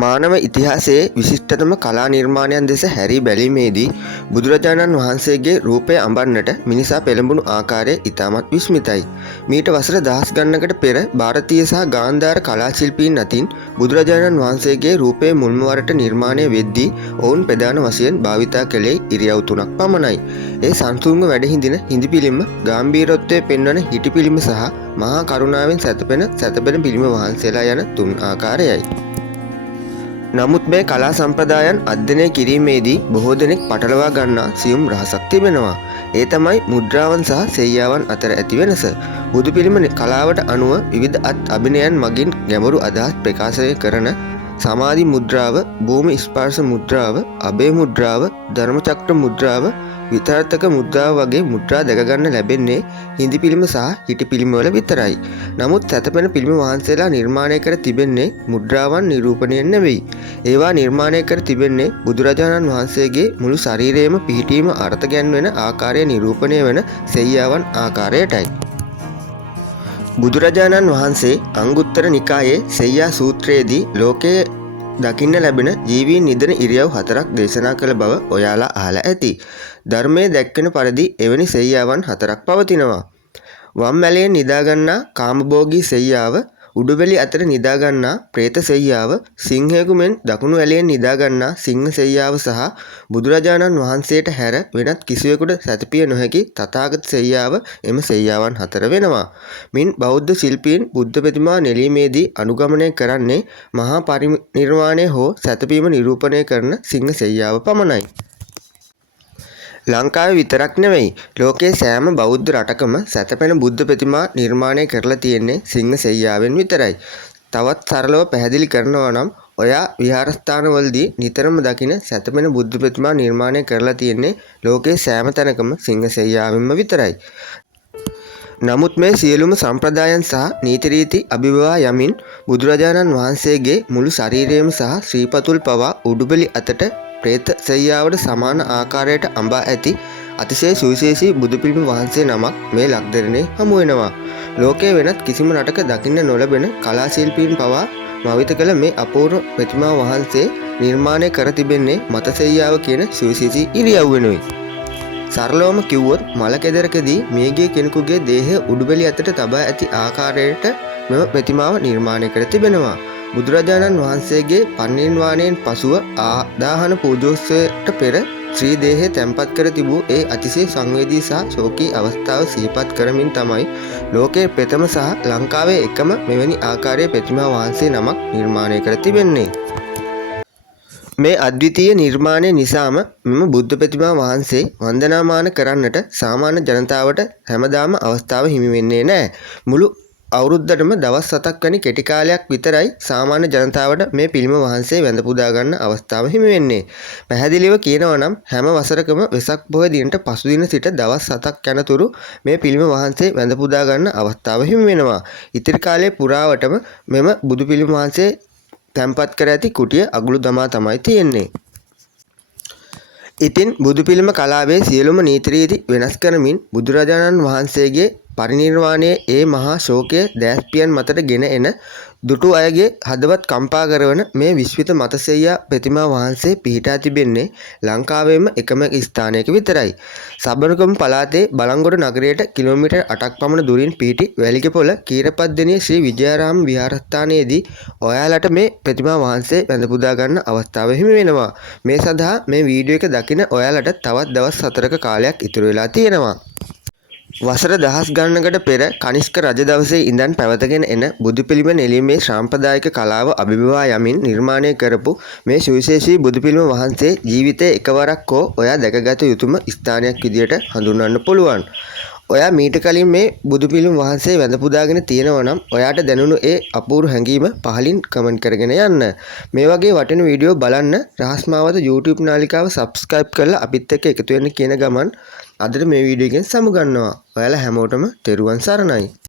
මානව ඉතිහාසයේ විශිෂ්ටතම කලා නිර්මාණයන් දෙස හැරී බැලීමේදී බුදුරජාණන් වහන්සේගේ රූපය අඹන්නට මිනිසා පෙළඹුණු ආකාරය ඉතාමත් විස්මිතයි. මීට වසර දහස් ගණනකට පෙර ಭಾರತೀಯ සහ ගාන්ධාර කලා ශිල්පීන් අතින් බුදුරජාණන් වහන්සේගේ රූපය මුල්ම වරට නිර්මාණය වෙද්දී ඔවුන් ප්‍රධාන වශයෙන් භාවිතා කළේ ඉරියව් තුනක් පමණයි. ඒ සංසුන්ව වැඩ හිඳින හිඳි පිළිම, ගාම්භීරත්වය පෙන්වන හිටි පිළිම සහ මහා කරුණාවෙන් සැතපෙන පිළිම වහන්සේලා යන තුන් ආකාරයයි. නමුත් මේ කලා සම්ප්‍රදායන් අධ්‍යයනය කිරීමේදී බොහෝ දෙනෙක් පටලවා ගන්නා සියුම් රහසක් තිබෙනවා. ඒ තමයි මුද්‍රාවන් සහ සෙයියාවන් අතර ඇති වෙනස. බුදු පිළිම කලාවට අනුව විවිධ අභිනයන් මගින් ගැඹුරු අදහස් ප්‍රකාශය කරන සමාධි මුද්‍රාව, භූමි ස්පර්ශ මුද්‍රාව, අභය මුද්‍රාව, ධර්මචක්‍ර මුද්‍රාව, විතර්තක මුද්‍රාව වගේ මුද්‍රා දැකගන්න ලැබෙන්නේ හිඳි පිළිම සහ හිටි පිළිමවල විතරයි. නමුත් සැතපෙන පිළිම වහන්සේලා නිර්මාණය කර තිබෙන්නේ මුද්‍රාවන් නිරූපණයෙන් නෙවෙයි. ඒවා නිර්මාණය කර තිබෙන්නේ බුදුරජාණන් වහන්සේගේ මුළු ශරීරයේම පිහිටීම අර්ථ ගැන්වෙන ආකාරය නිරූපණය වන සෙයියාවන් ආකාරයටයි. බුදුරජාණන් වහන්සේ අංගුත්තර නිකායේ සෙයියා සූත්‍රයේදී ලෝකයේ දකින්න ලැබෙන ජීවීන් නිදන ඉරියව් 4ක් දේශනා කළ බව ඔයාලා අහලා ඇති. ධර්මයේ දැක්වෙන පරිදි එවැනි සෙයියාවන් 4ක් පවතිනවා. වම් මැලයෙන් නිදාගන්නා කාමභෝගී සෙයියාව, උඩුබැලි අතර නිදාගන්නා പ്രേත සෙයියාව, සිංහයෙකු මෙන් දකුණු ඇලයෙන් නිදාගන්නා සිංහ සෙයියාව සහ බුදුරජාණන් වහන්සේට හැර වෙනත් කිසිවෙකුට සැතපිය නොහැකි තථාගත සෙයියාව එම සෙයියාවන් 4 වෙනවා. මින් බෞද්ධ ශිල්පීන් බුද්ධ ප්‍රතිමා නෙළීමේදී අනුගමනය කරන්නේ මහා පරිනිර්වාණය හෝ සැතපීම නිරූපණය කරන සිංහ සෙයියාව පමණයි. ලංකාවේ විතරක් නෙවෙයි, ලෝකයේ සෑම බෞද්ධ රටකම සැතපෙන බුද්ධ ප්‍රතිමා නිර්මාණය කරලා තියෙන්නේ සිංහ සෙයියාවෙන් විතරයි. තවත් සරලව පැහැදිලි කරනවා නම් ඔයා විහාරස්ථානවලදී නිතරම දකින සැතපෙන බුද්ධ ප්‍රතිමා නිර්මාණය කරලා තියෙන්නේ ලෝකයේ සෑම තැනකම සිංහ සෙයියාවෙන්ම විතරයි. නමුත් මේ සියලුම සම්ප්‍රදායන් සහ නීති රීති අභිබවා යමින් බුදුරජාණන් වහන්සේගේ මුළු ශරීරයම සහ ශ්‍රීපතුල් පවා උඩුබැලි අතට പ്രേත සෙයියාවට සමාන ආකාරයට අඹා ඇති අතිශය සුවිශේෂී බුදු පිළිම වහන්සේ නමක් මේ ලක්දිරණේ හමු වෙනවා. ලෝකයේ වෙනත් කිසිම රටක දකින්න නොලැබෙන කලා ශිල්පීන් පවා මවිත කළ මේ අපූර්ව ප්‍රතිමා වහන්සේ නිර්මාණය කර තිබෙන්නේ මත සෙයියාව කියන සුවිශේෂී ඉරියව්වෙනුයි. සරලවම කිව්වොත් මල කෙදරකදී මියගිය කෙනෙකුගේ දේහය උඩුබැලි අතට තබා ඇති ආකාරයට මෙම ප්‍රතිමාව නිර්මාණය කර තිබෙනවා. බුදුරජාණන් වහන්සේගේ පරිනිර්වාණයෙන් පසුව ආදාහන පූජෝත්සවයට පෙර ශ්‍රී දේහය තැන්පත් කර තිබූ ඒ අතිශය සංවේදී සහ ශෝකී අවස්ථාව සිහිපත් කරමින් තමයි ලෝකයේ ප්‍රථම සහ ලංකාවේ එකම මෙවැනි ආකාරයේ ප්‍රතිමා වහන්සේ නමක් නිර්මාණය කර තිබෙන්නේ. මේ අද්විතීය නිර්මාණය නිසාම මෙම බුද්ධ ප්‍රතිමා වහන්සේ වන්දනාමාන කරන්නට සාමාන්‍ය ජනතාවට හැමදාම අවස්ථාව හිමි වෙන්නේ නැහැ. මුළු අවුරුද්දටම දවස් 7ක් වැනි කෙටි කාලයක් විතරයි සාමාන්‍ය ජනතාවට මේ පිළිම වහන්සේ වැඳ පුදා ගන්න අවස්ථාව හිමි වෙන්නේ. පැහැදිලිව කියනවා නම් හැම වසරකම වෙසක් පොහොය දිනට පසු දින සිට දවස් 7ක් යනතුරු මේ පිළිම වහන්සේ වැඳ පුදා ගන්න අවස්ථාව හිමි වෙනවා. ඉතිරි කාලය පුරාවටම මෙම බුදු පිළිම වහන්සේ තැන්පත් කර ඇති කුටිය අගුළු දමා තමයි තියෙන්නේ. ඉතින් බුදු පිළිම කලාවේ සියලුම නීති රීති වෙනස් කරමින් බුදුරජාණන් වහන්සේගේ පරිනිර්වාණයේ ඒ මහා ශෝකය දෑස්පියන් මතට ගෙන එන දුටු අයගේ හදවත් කම්පා කරවන මේ විශ්විත මතසෙයියා ප්‍රතිමා වහන්සේ පිහිටා තිබෙන්නේ ලංකාවේම එකම ස්ථානයක විතරයි. සබරගමු පළාතේ බලංගොඩ නගරයට කිලෝමීටර් 8ක් පමණ දුරින් පිහිටි වැලිකපොළ කීරපද්දෙණිය ශ්‍රී විජයාරාම විහාරස්ථානයේදී ඔයාලට මේ ප්‍රතිමා වහන්සේ වැඳ පුදා ගන්න අවස්ථාව හිමි වෙනවා. මේ සඳහා මේ වීඩියෝ එක දකින ඔයාලට තවත් දවස් 4ක කාලයක් ඉතුරු වෙලා තියෙනවා. වසර දහස් ගණනකට පෙර කනිෂ්ක රජ දවසේ ඉඳන් පැවතගෙන එන බුදු පිළිම නෙළීමේ සාම්ප්‍රදායික කලාව අභිබවා යමින් නිර්මාණය කරපු මේ සුවිශේෂී බුදු පිළිම වහන්සේ ජීවිතේ එකවරක් හෝ ඔයා දැකගත යුතුම ස්ථානයක් විදියට හඳුන්වන්න පුළුවන්. ඔයා මීට කලින් මේ බුදු පිළිම වහන්සේ වැඳ පුදාගෙන තියෙනවා නම් ඔයාට දැනුණු ඒ අපූර්ව හැඟීම පහලින් කමෙන්ට් කරගෙන යන්න. මේ වගේ වටින වීඩියෝ බලන්න රහස් මාවත YouTube නාලිකාව subscribe කරලා අපිත් එක්ක එකතු වෙන්න කියන ගමන් අදට මේ වීඩියෝ එකෙන් සමුගන්නවා. ඔයාලා හැමෝටම තෙරුවන් සරණයි.